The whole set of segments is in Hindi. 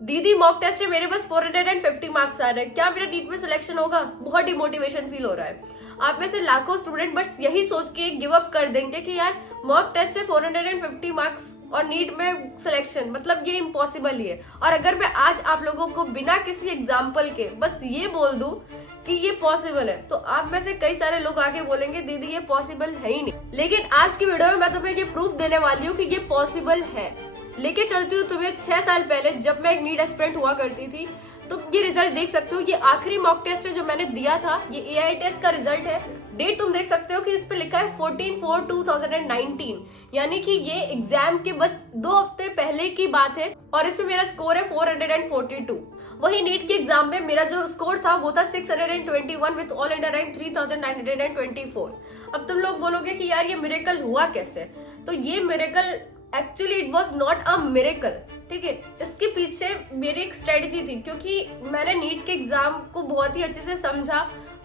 दीदी मॉक टेस्ट से मेरे पास 450 मार्क्स आ रहे हैं, क्या मेरा नीट में सिलेक्शन होगा? बहुत डिमोटिवेशन फील हो रहा है। आप में से लाखों स्टूडेंट बस यही सोच के गिव अप कर देंगे कि यार मॉक टेस्ट में 450 मार्क्स और नीट में सिलेक्शन, मतलब ये इम्पॉसिबल ही है। और अगर मैं आज आप लोगों को बिना किसी एग्जाम्पल के बस ये बोल दूं कि ये पॉसिबल है, तो आप में से कई सारे लोग आके बोलेंगे दीदी ये पॉसिबल है ही नहीं। लेकिन आज की वीडियो में मैं तुम्हें ये प्रूफ देने वाली हूँ कि ये पॉसिबल है। लेके चलती हूँ तुम्हें 6 साल पहले, जब मैं एक नीट एस्पिरेंट हुआ करती थी। तुम ये रिजल्ट देख सकते हो, ये आखिरी मॉक टेस्ट है जो मैंने दिया था, ये एआई टेस्ट का रिजल्ट है। डेट तुम देख सकते हो कि इस पे लिखा है 14/4/2019, यानी कि ये एग्जाम के बस 2 हफ्ते पहले की बात है। और इसमें मेरा स्कोर है 442। वही नीट के एग्जाम में मेरा जो स्कोर था वो था 621 विद ऑल इंडिया रैंक 3924। अब तुम लोग बोलोगे कि यार ये मिरेकल हुआ कैसे? तो ये miracle actually it was not a miracle, ठीक है। इसके पीछे मेरी एक स्ट्रेटेजी थी, क्योंकि मैंने नीट के एग्जाम को बहुत ही अच्छे से समझा,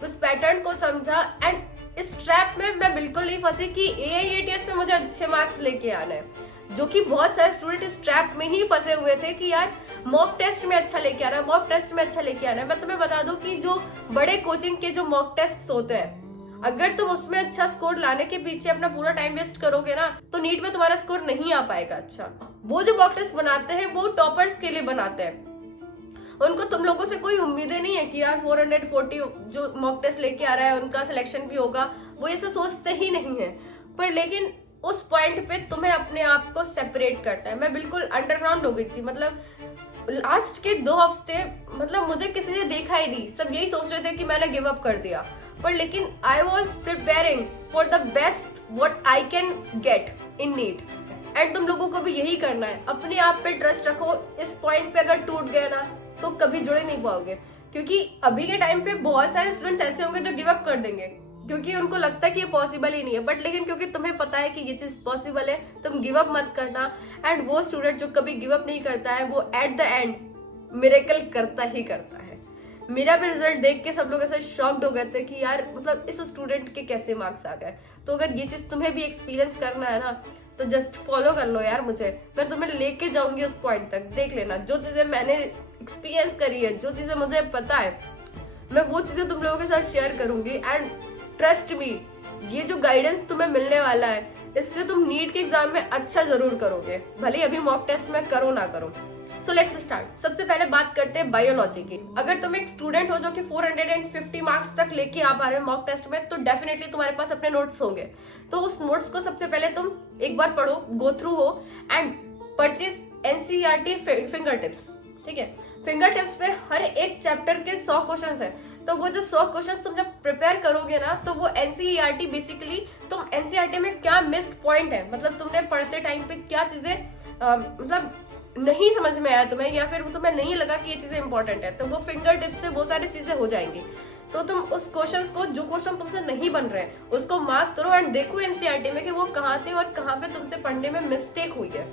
उस पैटर्न को समझा, एंड इस ट्रैप में मैं बिल्कुल नहीं फंसी कि एआईएटीएस में मुझे अच्छे मार्क्स लेके आना है, जो कि बहुत सारे स्टूडेंट इस ट्रैप में ही फंसे हुए थे कि यार मॉक टेस्ट में अच्छा लेके आना है, मॉक टेस्ट में अच्छा लेके आना है। मैं तुम्हें बता दूं कि जो बड़े कोचिंग के जो मॉक टेस्ट होते हैं, अगर तुम उसमें अच्छा स्कोर लाने के पीछे अपना पूरा टाइम वेस्ट करोगे ना, तो नीट में तुम्हारा स्कोर नहीं आ पाएगा अच्छा। वो जो मॉक टेस्ट बनाते हैं वो टॉपर्स के लिए बनाते हैं, उनको तुम लोगों से कोई उम्मीदें नहीं है कि यार 440 जो मॉक टेस्ट लेके आ रहा है उनका सिलेक्शन भी होगा, वो ऐसा सोचते ही नहीं है। पर लेकिन उस पॉइंट पे तुम्हें अपने आप को सेपरेट करना है। मैं बिल्कुल अंडरग्राउंड हो गई थी, मतलब लास्ट के 2 हफ्ते मतलब मुझे किसी ने देखा ही नहीं, सब यही सोच रहे थे कि मैंने गिव अप कर दिया। पर लेकिन I was preparing for the best what I can get in NEET. And तुम लोगों को भी यही करना है, अपने आप पे ट्रस्ट रखो। इस पॉइंट पे अगर टूट गए ना तो कभी जुड़े नहीं पाओगे, क्योंकि अभी के टाइम पे बहुत सारे स्टूडेंट्स ऐसे होंगे जो गिव अप कर देंगे, क्योंकि उनको लगता है कि ये पॉसिबल ही नहीं है। बट लेकिन क्योंकि तुम्हें पता है कि ये चीज पॉसिबल है, तुम गिव अप मत करना। एंड वो स्टूडेंट जो कभी गिव अप नहीं करता है, वो एट द एंड मिरेकल करता ही करता है। मेरा भी रिजल्ट देख के सब लोग ऐसे शॉक्ड हो गए थे कि यार मतलब इस स्टूडेंट के कैसे मार्क्स आ गए। तो अगर ये चीज तुम्हें भी एक्सपीरियंस करना है ना, तो जस्ट फॉलो कर लो यार मुझे, मैं तुम्हें लेके जाऊंगी उस पॉइंट तक। देख लेना, जो चीजें मैंने एक्सपीरियंस करी है, जो चीजें मुझे पता है, मैं वो चीजें तुम लोगों के साथ शेयर करूंगी। एंड ट्रस्ट मी, ये जो गाइडेंस तुम्हें मिलने वाला है, इससे तुम नीट के एग्जाम में अच्छा जरूर करोगे, भले अभी मॉक टेस्ट में करो ना करो। So let's start. सबसे पहले बात करते हैं बायोलॉजी की। अगर तुम एक स्टूडेंट हो जो कि 450 मार्क्स तक लेके आ पा रहे हो मॉक टेस्ट में, तो डेफिनेटली तुम्हारे पास अपने नोट्स होंगे। तो उस नोट्स को सबसे पहले तुम एक बार पढ़ो, गो थ्रू हो, and purchase NCERT finger tips, ठीक है। फिंगर टिप्स पे हर एक चैप्टर के 100 क्वेश्चन है। तो वो जो 100 क्वेश्चन तुम जब प्रिपेयर करोगे ना, तो वो एनसीईआरटी बेसिकली तुम एनसीईआरटी में क्या मिस्ड पॉइंट है, मतलब तुमने पढ़ते टाइम पे क्या चीजें मतलब नहीं समझ में आया तुम्हें, या फिर वो तुम्हें नहीं लगा कि ये चीजें इंपॉर्टेंट है, तो वो फिंगर टिप्स से वो सारी चीजें हो जाएंगी। तो तुम उस क्वेश्चंस को, जो क्वेश्चन तुमसे नहीं बन रहे हैं, उसको मार्क करो एंड देखो एनसीईआरटी में कि वो कहाँ थे और कहाँ पे तुमसे पढ़ने में मिस्टेक हुई है।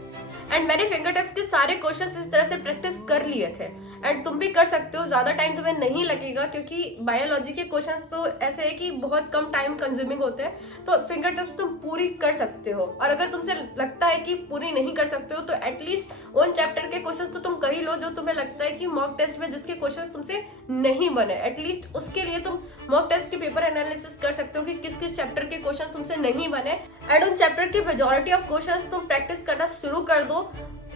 एंड मैंने फिंगर टिप्स के सारे क्वेश्चंस इस तरह से प्रैक्टिस कर लिए थे, एंड तुम भी कर सकते हो। ज्यादा टाइम तुम्हें नहीं लगेगा, क्योंकि बायोलॉजी के क्वेश्चंस तो ऐसे है कि बहुत कम टाइम कंज्यूमिंग होते हैं। तो फिंगर टिप्स तुम पूरी कर सकते हो, और अगर तुमसे लगता है कि पूरी नहीं कर सकते हो, तो एटलीस्ट उन चैप्टर के क्वेश्चंस तो तुम कर ही लो जो तुम्हें लगता है कि मॉक टेस्ट में जिसके क्वेश्चंस तुमसे नहीं बने। एटलीस्ट उसके लिए तुम मॉक टेस्ट के पेपर एनालिसिस कर सकते हो कि किस किस चैप्टर के क्वेश्चंस तुमसे नहीं बने, एंड उन चैप्टर के मेजॉरिटी ऑफ क्वेश्चंस तुम प्रैक्टिस करना शुरू कर दो।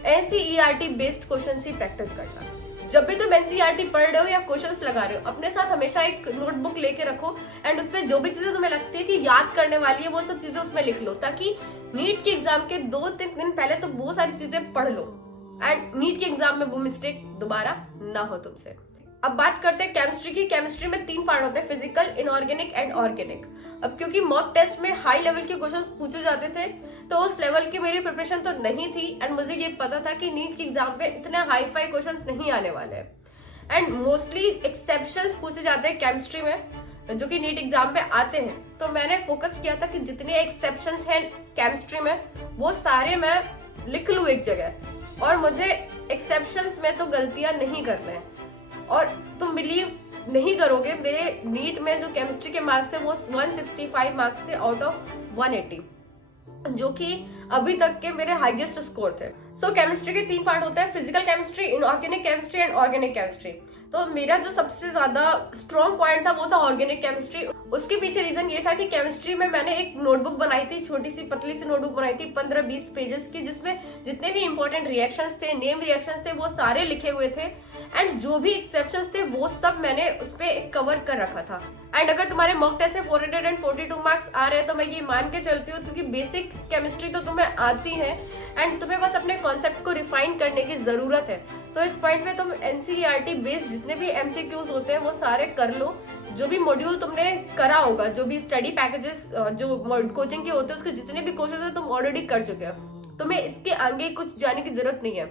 एनसीईआरटी बेस्ड क्वेश्चन ही प्रैक्टिस करना। जब भी तुम एनसीईआरटी पढ़ रहे हो या क्वेश्चंस लगा रहे हो, अपने साथ हमेशा एक नोटबुक लेके रखो, एंड उसमें जो भी चीजें तुम्हें लगती है कि याद करने वाली है, वो सब चीजें उसमें लिख लो, ताकि नीट के एग्जाम के 2-3 दिन पहले तो वो सारी चीजें पढ़ लो, एंड नीट के एग्जाम में वो मिस्टेक दोबारा ना हो तुमसे। अब बात करते हैं केमिस्ट्री की। केमिस्ट्री में 3 पार्ट होते हैं, फिजिकल, इनऑर्गेनिक एंड ऑर्गेनिक। अब क्योंकि मॉक टेस्ट में हाई लेवल के क्वेश्चंस पूछे जाते थे, तो उस लेवल की मेरी प्रिपरेशन तो नहीं थी, एंड मुझे ये पता था कि नीट के एग्जाम में इतने हाई फाई क्वेश्चंस नहीं आने वाले हैं। एंड मोस्टली एक्सेप्शंस पूछे जाते हैं केमिस्ट्री में, जो कि नीट एग्जाम में आते हैं। तो मैंने फोकस किया था कि जितने एक्सेप्शंस हैं केमिस्ट्री में, वो सारे मैं लिख लूं एक जगह, और मुझे एक्सेप्शंस में तो गलतियां नहीं करना है। और तुम बिलीव नहीं करोगे, मेरे नीट में जो केमिस्ट्री के मार्क्स थे वो 165 मार्क्स थे आउट ऑफ 180, जो कि अभी तक के मेरे हाईएस्ट स्कोर थे। सो केमिस्ट्री के 3 पार्ट होते हैं, physical chemistry, inorganic chemistry and organic chemistry. तो मेरा जो सबसे ज्यादा स्ट्रॉन्ग पॉइंट था वो था ऑर्गेनिक केमिस्ट्री। उसके पीछे रीजन ये था कि केमिस्ट्री में मैंने एक नोटबुक बनाई थी, छोटी सी पतली सी नोटबुक बनाई थी 15-20 पेजेस की, जिसमें जितने भी इंपॉर्टेंट रिएक्शंस थे, नेम रिएक्शंस थे, वो सारे लिखे हुए थे। एंड जो भी एक्सेप्शंस थे वो सब मैंने उस पर कवर कर रखा था। एंड अगर तुम्हारे मॉक टेस्ट में 442 मार्क्स आ रहे हैं तो मैं ये मान के चलती हूँ क्योंकि बेसिक केमिस्ट्री तो तुम्हें आती है एंड तुम्हें बस अपने कॉन्सेप्ट को रिफाइन करने की जरूरत है। तो इस पॉइंट में तुम एनसीईआरटी बेस्ड जितने भी एमसीक्यूज होते हैं वो सारे कर लो। जो भी मॉड्यूल तुमने करा होगा, जो भी स्टडी पैकेजेस जो कोचिंग के होते हैं, उसके जितने भी कोर्सेज है तुम ऑलरेडी कर चुके हो। तुम्हें इसके आगे कुछ जाने की जरूरत नहीं है,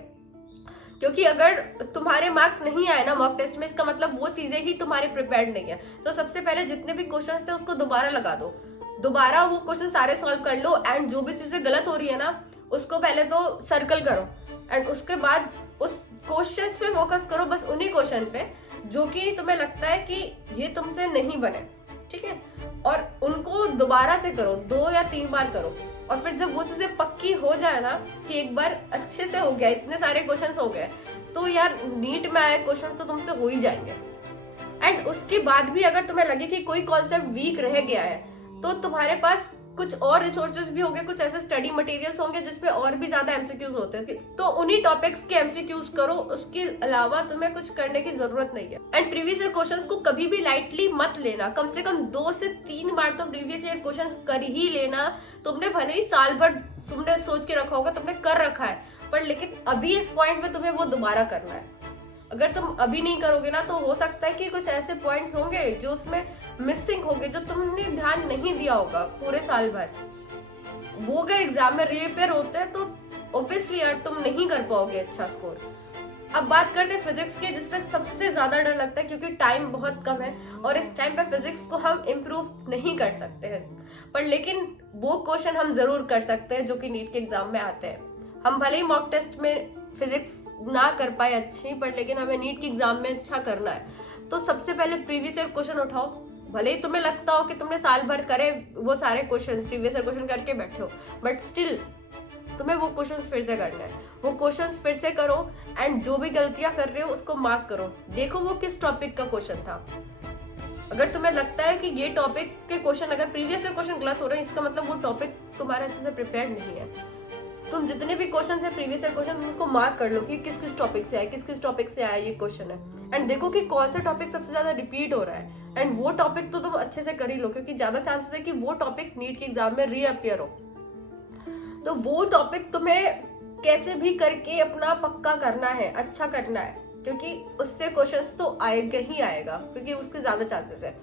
क्योंकि अगर तुम्हारे मार्क्स नहीं आए ना मॉक टेस्ट में, इसका मतलब वो चीजें ही तुम्हारे प्रिपेयर्ड नहीं है। तो सबसे पहले जितने भी क्वेश्चंस थे उसको दोबारा लगा दो, दोबारा वो क्वेश्चन सारे सॉल्व कर लो। एंड जो भी चीजें गलत हो रही है ना उसको पहले तो सर्कल करो एंड उसके बाद उस क्वेश्चंस पे फोकस करो, बस उन्हीं क्वेश्चन पे जो कि तुम्हें लगता है कि ये तुमसे नहीं बने, ठीक है। और उनको दोबारा से करो, 2 या 3 बार करो। और फिर जब वो चीजें पक्की हो जाए ना कि एक बार अच्छे से हो गया, इतने सारे क्वेश्चंस हो गए, तो यार नीट में आए क्वेश्चन तो तुमसे हो ही जाएंगे। एंड उसके बाद भी अगर तुम्हें लगे कि कोई कॉन्सेप्ट वीक रह गया है तो तुम्हारे पास कुछ और रिसोर्सेज भी होंगे, कुछ ऐसे स्टडी मटेरियल्स होंगे जिसपे और भी ज्यादा एमसीक्यूज होते हैं, तो उन्हीं टॉपिक्स के एमसीक्यूज करो। उसके अलावा तुम्हें कुछ करने की जरूरत नहीं है। एंड प्रीवियस ईयर क्वेश्चंस को कभी भी लाइटली मत लेना, कम से कम 2 से 3 बार तो प्रीवियस ईयर क्वेश्चंस कर ही लेना। तुमने भले ही साल भर तुमने सोच के रखा होगा, तुमने कर रखा है, पर लेकिन अभी इस पॉइंट में तुम्हें वो दोबारा करना है। अगर तुम अभी नहीं करोगे ना तो हो सकता है कि कुछ ऐसे पॉइंट्स होंगे जो उसमें मिसिंग होंगे, जो तुमने ध्यान नहीं दिया होगा पूरे साल भर। वो अगर एग्जाम में रीअपेयर होते हैं तो ऑब्वियसली यार तुम नहीं कर पाओगे अच्छा स्कोर। अब बात करते हैं फिजिक्स के, जिसपे सबसे ज्यादा डर लगता है क्योंकि टाइम बहुत कम है और इस टाइम पे फिजिक्स को हम इम्प्रूव नहीं कर सकते हैं, पर लेकिन वो क्वेश्चन हम जरूर कर सकते हैं जो कि नीट के एग्जाम में आते हैं। हम भले ही मॉक टेस्ट में फिजिक्स ना कर पाए अच्छी, पर लेकिन हमें नीट के एग्जाम में अच्छा करना है। तो सबसे पहले प्रीवियस ईयर क्वेश्चन उठाओ। भले ही तुम्हें लगता हो कि तुमने साल भर करे वो सारे क्वेश्चन, प्रीवियस ईयर क्वेश्चन करके बैठे हो, बट स्टिल तुम्हें वो क्वेश्चंस फिर से करना है। वो क्वेश्चंस फिर से करो एंड जो भी गलतियां कर रहे हो उसको मार्क करो। देखो वो किस टॉपिक का क्वेश्चन था। अगर तुम्हें लगता है कि ये टॉपिक के क्वेश्चन, अगर प्रीवियस ईयर क्वेश्चन गलत हो रहे हैं, इसका मतलब वो टॉपिक तुम्हारे अच्छे से प्रिपेयर्ड नहीं है। तुम जितने भी क्वेश्चन है प्रीवियस ईयर क्वेश्चन, तुम उसको मार्क कर लो कि किस किस टॉपिक से आया, किस किस टॉपिक से आया ये क्वेश्चन है। एंड देखो कि कौन सा टॉपिक सबसे ज्यादा रिपीट हो रहा है, एंड वो टॉपिक तो तुम अच्छे से कर ही लो, क्योंकि ज्यादा चांसेस है कि वो टॉपिक नीट के एग्जाम में रीअपियर हो। तो वो टॉपिक तुम्हें कैसे भी करके अपना पक्का करना है, अच्छा करना है, क्योंकि उससे क्वेश्चंस तो आएगा ही आएगा, क्योंकि उसके ज्यादा चांसेस है।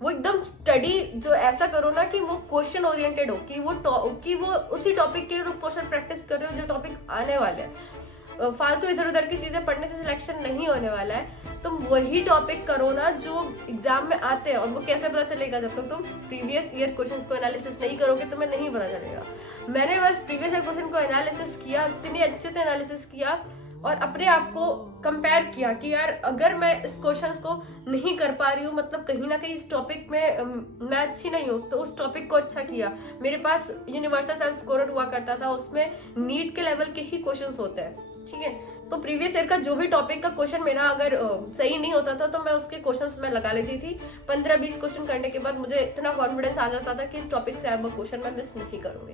वो एकदम स्टडी जो ऐसा करो ना कि वो क्वेश्चन ओरिएंटेड हो, कि वो उसी टॉपिक के लिए तुम क्वेश्चन प्रैक्टिस कर रहे हो जो टॉपिक आने वाले हैं। फालतू इधर उधर की चीजें पढ़ने से सिलेक्शन नहीं होने वाला है। तुम वही टॉपिक करो ना जो एग्जाम में आते हैं। और वो कैसे पता चलेगा? जब तक तुम प्रीवियस ईयर क्वेश्चंस को एनालिसिस नहीं करोगे तुम्हें नहीं पता चलेगा। मैंने बस प्रीवियस ईयर क्वेश्चन को एनालिसिस किया, इतने अच्छे से एनालिसिस किया और अपने आप को कंपेयर किया कि यार अगर मैं इस क्वेश्चंस को नहीं कर पा रही हूँ, मतलब कहीं ना कहीं इस टॉपिक में मैं अच्छी नहीं हूँ, तो उस टॉपिक को अच्छा किया। मेरे पास यूनिवर्सल सेल्फ स्कोर हुआ करता था, उसमें नीट के लेवल के ही क्वेश्चंस होते हैं, ठीक है। तो प्रीवियस ईयर का जो भी टॉपिक का क्वेश्चन मेरा अगर सही नहीं होता था तो मैं उसके क्वेश्चंस में लगा लेती थी। 15-20 क्वेश्चन करने के बाद मुझे इतना कॉन्फिडेंस आ जाता था कि इस टॉपिक से अब क्वेश्चन मैं मिस नहीं करूंगी।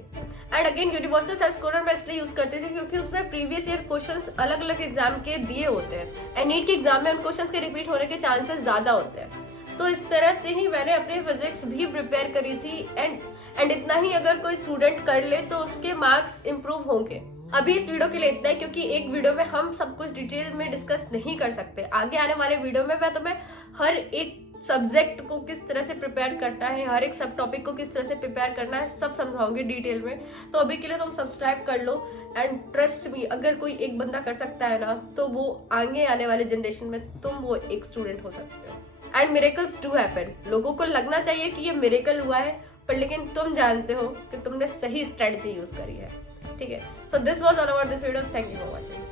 And again universal self score मैं इसलिए यूज करती थी क्योंकि उसमें प्रीवियस ईयर क्वेश्चंस अलग अलग एग्जाम के दिए होते हैं एंड नीट के एग्जाम में उन क्वेश्चंस के रिपीट होने के चांसेस ज्यादा होते हैं। तो इस तरह से ही मैंने अपनी फिजिक्स भी प्रिपेयर करी थी एंड इतना ही अगर कोई स्टूडेंट कर ले तो उसके मार्क्स इंप्रूव होंगे। अभी इस वीडियो के लिए इतना है, क्योंकि एक वीडियो में हम सब कुछ डिटेल में डिस्कस नहीं कर सकते। आगे आने वाले वीडियो में मैं तुम्हें हर एक सब्जेक्ट को किस तरह से प्रिपेयर करना है, हर एक सब टॉपिक को किस तरह से प्रिपेयर करना है, सब समझाऊंगी डिटेल में। तो अभी के लिए तुम सब्सक्राइब कर लो एंड ट्रस्ट मी, अगर कोई एक बंदा कर सकता है ना तो वो आगे आने वाले जनरेशन में तुम वो एक स्टूडेंट हो सकते हो। And miracles do happen. लोगों को लगना चाहिए कि ये मिरेकल हुआ है, पर लेकिन तुम जानते हो कि तुमने सही स्ट्रेटजी यूज करी है, ठीक है। So this was all about this video. Thank you for watching.